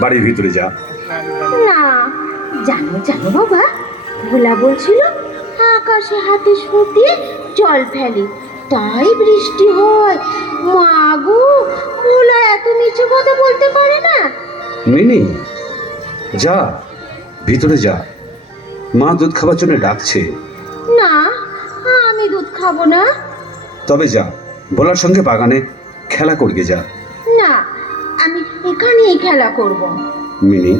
বাড়ির ভিতরে যা। না, জানো জানো বাবা, ভোলা বলছিল আকাশে হাতে সুতিয়ে জল ফেলে, তাই বৃষ্টি হয়। মা গো, ভোলা এত নিচু কথা বলতে পারে না। মিনি, যা ভিতরে যা, মা দুধ খাবার জন্য ডাকছে। না, আমি দুধ খাবো না। তবে যা, ভোলার সঙ্গে বাগানে খেলা করবে যা। না, আমি এখানেই খেলা করব। মিনি,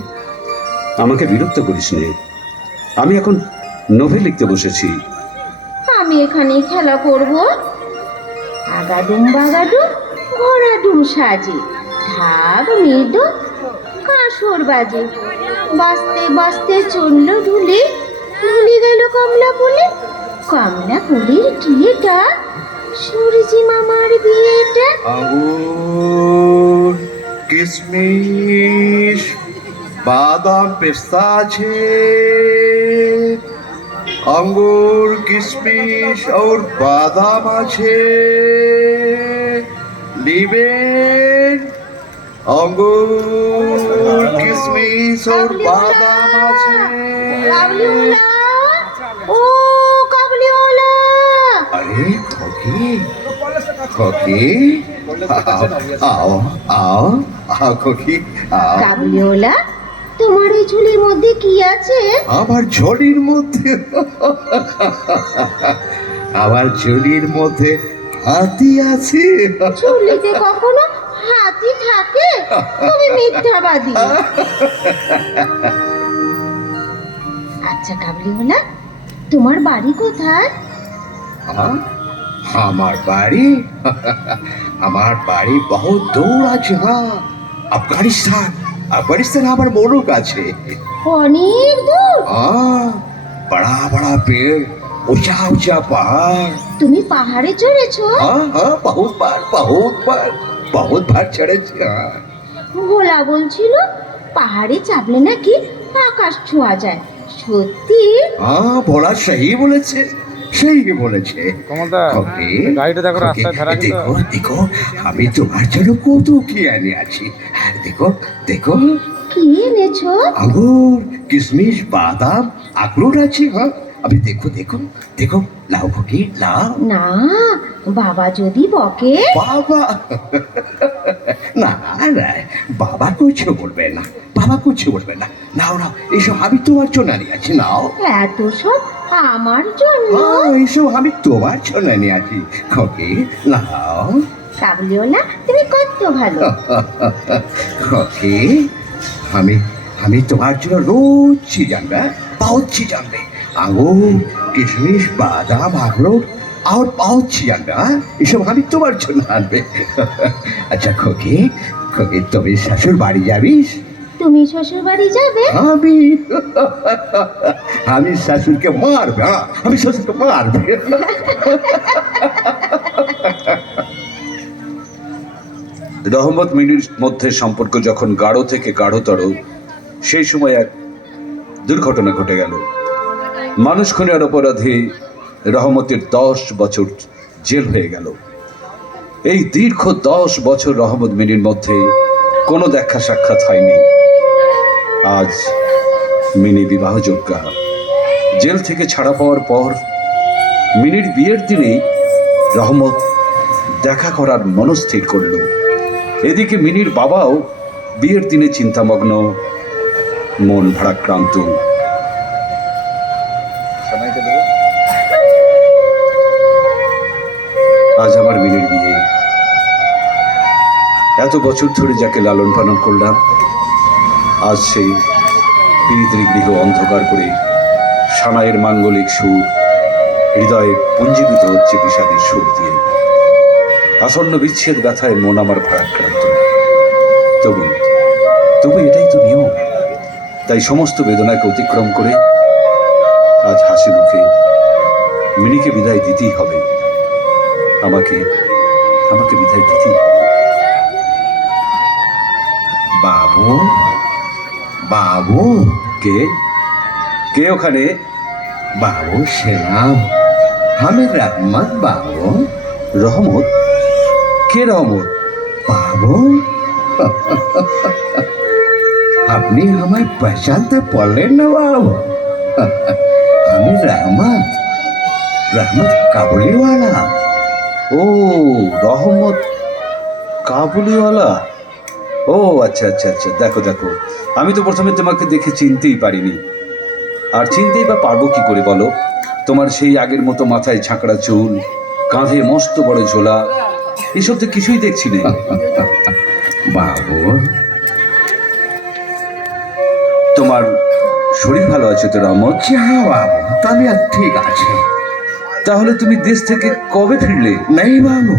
আমাকে বিরক্ত করিস নে, আমি এখন নোভেল লিখতে বসেছি। আমি এখানেই খেলা করব। আগাডুম বাগাডুম ঘোড়াডুম সাজে, ঢাক মৃদু কাঁসর বাজে, বাজতে বাজতে চলল ঢুলে, ঢুলে গেল কমলা ফুলে, কমলা ফুলের টিয়েটা সূর্যি মামার বিয়েটা। আঙ্গুর, কিশমিশ, বাদাম, পেস্তা আছে। अंगूर किशमिश और बादाम আছে লিবেন। अंगूर किशमिश और बादाम আছে। কাবলিওয়ালা, ও কাবলিওয়ালা। अरे खोकी खोकी आओ आओ आओ खोकी आओ। কাবলিওয়ালা, তোমার এই ঝুলির মধ্যে কি আছে? আমার ঝুলির মধ্যে আমার ঝুলির মধ্যে হাতি আছে। ঝুলিতে কখনো হাতি থাকে? তুমি মিথ্যাবাদী। আচ্ছা কাবলিওয়ালা, তোমার বাড়ি কোথায়? আমার বাড়ি আমার বাড়ি বহুত দূর আছে। হ্যাঁ, আফগানিস্তান। আফগানিস্তান আমার মোরগ আছে। অনেক দূর? बड़ा बड़ा पेड़, ऊंचा ऊंचा पहाड़। তুমি পাহাড়ে চড়েছো? हाँ हाँ, बहुत बार चढ़ेছি। ভোলা বলছিল পাহাড়ে চাপলে নাকি আকাশ ছোঁয়া যায়, সত্যি? हाँ, भोला सही বলেছে, সেই বলেছে। কমলদা, খোকি, গাড়িটা দেখো খোকি, রাস্তায় ধরা কিন্তু। দেখো দেখো, আমি তোমার জন্য কত কি এনে আছি। আর দেখো দেখো, কি এনেছো? আঙ্গুর, কিশমিশ, বাদাম, আখরোট আছে। হ্যাঁ, আমি দেখো দেখো দেখো, লাও খোকি লাও। না, বাবা যদি বকে। বাবা না না, বাবা কিছু বলবে না, বাবা কিছু বলবে না। নাও নাও, এসব আমি তোমার জন্য নিয়ে আছি। নাও, এত সব আমার জন্য? এইসব আমি তোমার জন্য নিয়ে আছি। খোকি নাও। কাবলিওয়ালা, তুমি কত ভালো। খোকি, আমি আমি তোমার জন্য রোজ চीज আনবে, बहुत चीज আনবে। আঙুর, কিশমিশ, বাদাম, আখরোট আর बहुत चीज আনবে। এসব আমি তোমার জন্য আনবে। আচ্ছা খোকি, খোকি, তুমি শ্বশুর বাড়ি যাবিস? তুমি শ্বশুর বাড়ি যাবে? আমি আমি শাশুড়কে মারবে। আমি শ্বশুরকে মারবে। রহমত মিনির মধ্যে সম্পর্ক যখন গাঢ় থেকে গাঢ়তর, সেই সময় এক দুর্ঘটনা ঘটে গেল। মানুষ খুনের অপরাধে রহমতের 10 বছর জেল হয়ে গেল। এই দীর্ঘ 10 বছর রহমত মিনির মধ্যে কোনো দেখা সাক্ষাৎ হয়নি। আজ মিনি বিবাহযোগ্যা। জেল থেকে ছাড়া পাওয়ার পর মিনির বিয়ের দিনেই রহমত দেখা করার মনস্থির করল। এদিকে মিনির বাবাও বিয়ের দিনে চিন্তামগ্ন, মন ভারাক্রান্ত। আজ আমার মিনির বিয়ে। এত বছর ধরে যাকে লালন পালন করলাম, আজ সেই পীড়িতের গৃহ অন্ধকার করে সানাইয়ের মাঙ্গলিক সুর হৃদয়ে পুঞ্জীভূত হচ্ছে বিষাদের সুর দিয়ে। আসন্ন বিচ্ছেদ ব্যথায় মন আমার ভারাক্রান্ত। তবু তবু এটাই তো নিয়ম। তাই সমস্ত বেদনাকে অতিক্রম করে আজ হাসি মুখে মিনিকে বিদায় দিতেই হবে। আমাকে আমাকে বিদায় দিতেই হবে। বাবু বাবু, কে কে ওখানে? বাবু সেলাম, আমি রহমত। বাবু রহমত? কে রহমত? বাবু আপনি আমায় পছানতে পারলেন না বাবু? আমি রহমত, রহমত কাবুলিওয়ালা। ও, রহমত কাবুলিওয়ালা। ও আচ্ছা আচ্ছা আচ্ছা, দেখো দেখো, আমি তো প্রথমে তোমাকে দেখে চিনতেই পারিনি। আর চিনতেই বা পারবো কি করে বলো? তোমার সেই আগের মতো মাথায় ঝাঁকড়া চুল, কাঁধে মস্ত বড় ঝোলা, এসব তো কিছুই দেখছি না। বাবু, তোমার শরীর ভালো আছে তো রহমত? যা বাবু, তবিয়ত ঠিক আছে। তাহলে তুমি দেশ থেকে কবে ফিরলে? নেই বাবু,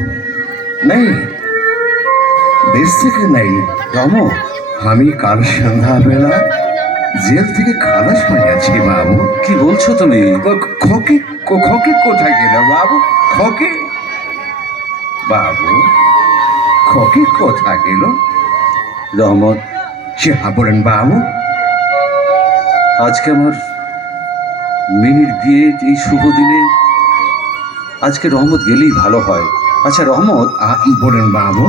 নেই, দেশ থেকে নেই। রহমত, আমি কাল সন্ধ্যাবেলা জেল থেকে খালাস হয়েছি বাবু। কি বলছো তুমি? খোকি, খোকি কোথায় গেল বাবু? খোকি, বাবু, খোকি কোথায় গেল? রহমত, সে বলেন বাবু। আজকে আমার মিনির বিয়ে, এই শুভ দিনে আজকে রহমত গেলেই ভালো হয়। আচ্ছা রহমত, বলেন বাবু।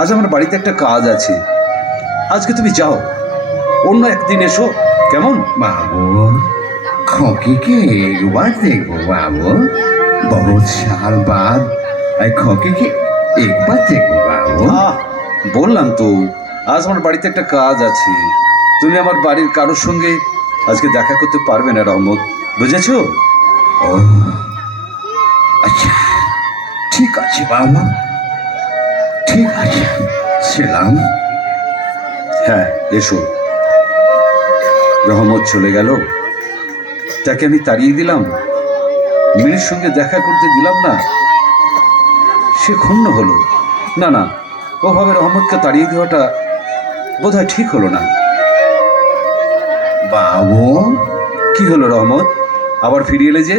আজ আমার বাড়িতে একটা কাজ আছে, আজকে তুমি যাও, অন্য একদিন এসো, কেমন? বাবু, খোকিকে একবার দেখবো বাবু, বহুত সাল বাদ এই খোকিকে একবার দেখবো বাবু। বললাম তো, আজ আমার বাড়িতে একটা কাজ আছে, তুমি আমার বাড়ির কারোর সঙ্গে আজকে দেখা করতে পারবে না রহমত, বুঝেছো? ও আচ্ছা, ঠিক আছে বাবু, ঠিক আছে, ছিলাম। হ্যাঁ, এসো। রহমত চলে গেল, তাকে আমি তাড়িয়ে দিলাম, মিনির সঙ্গে দেখা করতে দিলাম না, সে ক্ষুণ্ণ হলো। না না, ওভাবে রহমতকে তাড়িয়ে দেওয়াটা বোধহয় ঠিক হলো না। বাবু, কি হলো রহমত, আবার ফিরিয়ে এলে যে?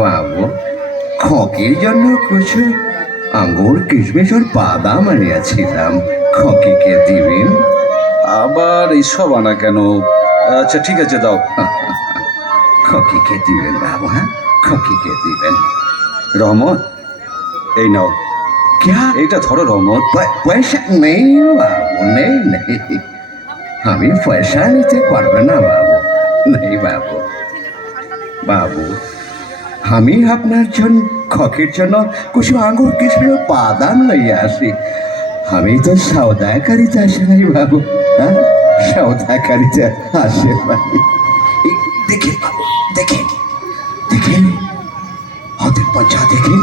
বাবু, খোকির জন্য কিছু আঙ্গুর, কিশমিশ আর বাদাম আনিয়েছিলাম, খোকিকে দিবেন? আবার এইসব আনা কেন? আচ্ছা ঠিক আছে, দাও। খোকিকে দিবেন বাবু, হ্যাঁ, খোকিকে দিবেন। রহমত, এই নাও, क्या? এইটা ধরো রহমত। পয়সা নেই বাবু, নেই নেই, আমি পয়সা নিতে পারবো না বাবু, নেই বাবু। বাবু, আমি আপনার জন্য, খোকির জন্য কিছু আঙ্গুর, কিশমিশ ও বাদাম লইয়া আসি। আমি তো সৌদাকারিতে আসে নাই বাবু, হ্যাঁ, সৌদাকারিতে আসে নাই। দেখেন বাবু, দেখেন, দেখেন, হাতের পাঞ্জা দেখেন।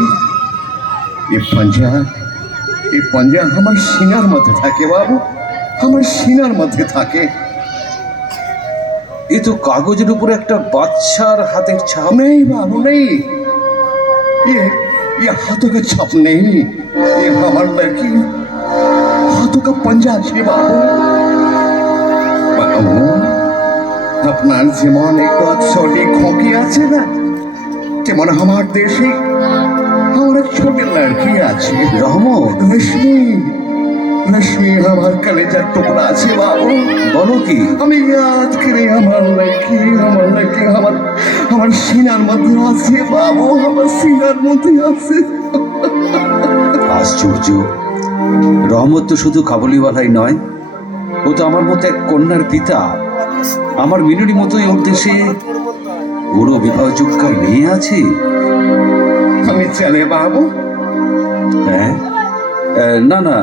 এই পাঞ্জা আমার সিনার মধ্যে থাকে বাবু, আমার সিনার মধ্যে থাকে। এ তো কাগজের উপরে একটা বাচ্চার হাতের ছাপ। नहीं बाबू नहीं, ये हाथों का छाप नहीं, ये हमार लड़की हाथों का पंजा है बाबू। बाबू, আপনার যেমন একটু ছোটি খোকি আছে না, তেমন আমার দেশে আমার এক ছোটি লড়কি আছে, রহমত, রশ্মি। রশ্মি আমার কলেজার টুকরা আছে বাবু। বলো কি? আমি ইয়াদ করি আমার লড়কি, আমার লড়কি আমার সিনার মধ্যে আছে বাবু, আমার সিনার মধ্যে আছে। আশ্চর্য, রহমত তো শুধু কাবুলিওয়ালাই নয়, ও তো আমার মতো এক কন্যার পিতা। আমার মিনুরি মতোই ওর দেশে ওরও বিবাহযোগ্য মেয়ে আছে। আমি চলে বাবু। হ্যাঁ, না না,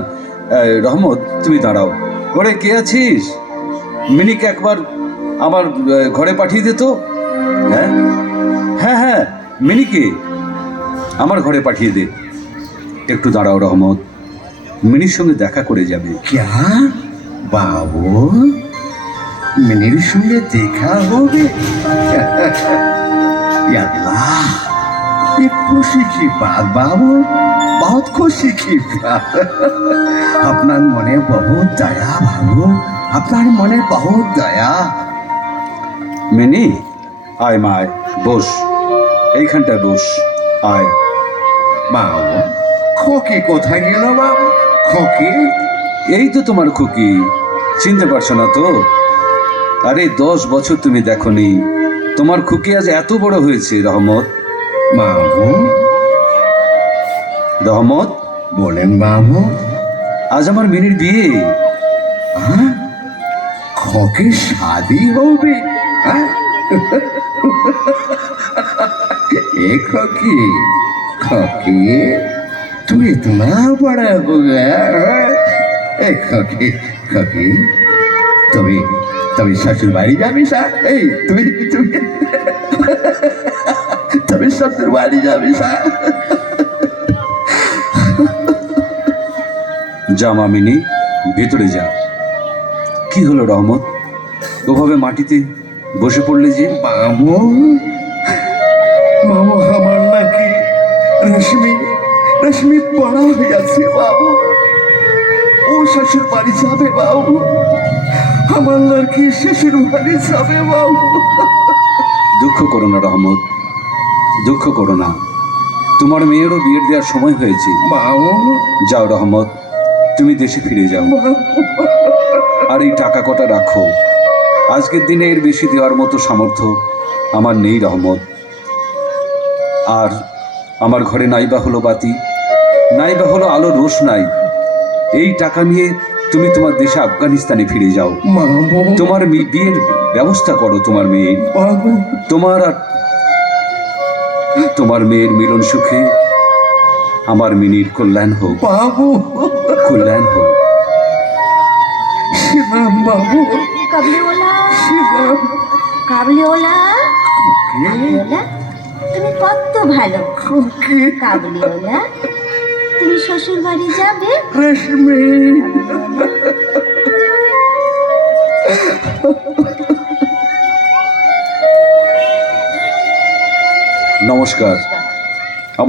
রহমত তুমি দাঁড়াও। ঘরে কে আছিস? মিনিকে একবার আমার ঘরে পাঠিয়ে দে তো। হ্যাঁ হ্যাঁ হ্যাঁ, মিনিকে আমার ঘরে পাঠিয়ে দে। একটু দাঁড়াও রহমত, মিনির সঙ্গে দেখা করে যাবে। क्या बाबू, मिनिर সঙ্গে দেখা হবে? या अल्लाह, ये खुशी की बात बाबू, बहुत खुशी की बात। আপনার মনে বহুত দয়া বাবু, আপনার মনে বহুত দয়া। মিনি, আয় মা, আয়, বস, এইখানটায় বস, আয়। বাবু, খোকি কোথায় গেল বাবু? খোকি, এই তো তোমার খুকি, চিনতে পারছো না তো? আরে 10 বছর তুমি দেখোনি, তোমার খুকি আজ এত বড় হয়েছে। রহমত, বাবু, খোকে শাদি হবে, হ্যাঁ? এ খোকি, খোকি তুই ইতনা বড়া हो गया, এ খোকি, খোকি তুমি তুমি শ্বশুর বাড়ি যাবি সা? এই তুমি তুমি তুমি শ্বশুর বাড়ি যাবি সা? যা মামিনী, ভেতরে যা। কি হলো রহমত, ওভাবে মাটিতে বসে পড়লে যে? মামু, মামু আমার নাকি রশ্মি রশ্মি পড়া হয়ে আছে বাবু। ও শ্বশুর বাড়ি যাবে বাবু, আমার নাকি শ্বশুর বাড়ি যাবে বাবু। দুঃখ করো না রহমত, দুঃখ করো না, তোমার মেয়েরও বিয়ের দেওয়ার সময় হয়েছে। মামু, যাও রহমত, তুমি দেশে ফিরে যাও। আর এই টাকা কটা রাখো, আজকের দিনে এর বেশি দেওয়ার মতো সামর্থ্য আমার নেই রহমত। আর আমার ঘরে নাইবা হলো বাতি, নাইবা হলো আলোর রোশ নাই। এই টাকা নিয়ে তুমি তোমার দেশে আফগানিস্তানে ফিরে যাও। মামু, তোমার বিয়ের ব্যবস্থা করো তোমার মেয়ের। বাবু, তোমার আর তোমার মেয়ের মিলন সুখে আমার মিনির কল্যাণ হোক, বাবু, কল্যাণ হোক। শিলাম বাবু, কাবলিওয়ালা, শিলাম। কাবলিওয়ালা, কাবলিওয়ালা, তুমি কত ভালো। খোকি, কাবলিওয়ালা, তুমি শ্বশুর বাড়ি যাবে? রশ্মি, নমস্কার।